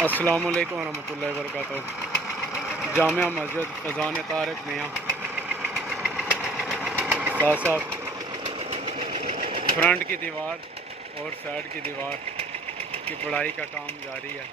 अस्सलामुअलैकुम वरहमतुल्लाहि वबरकातुहू। जामिया मस्जिद फ़ज़ान तारिक मियाँ साथ साथ फ्रंट की दीवार और साइड की दीवार की पढ़ाई का काम जारी है।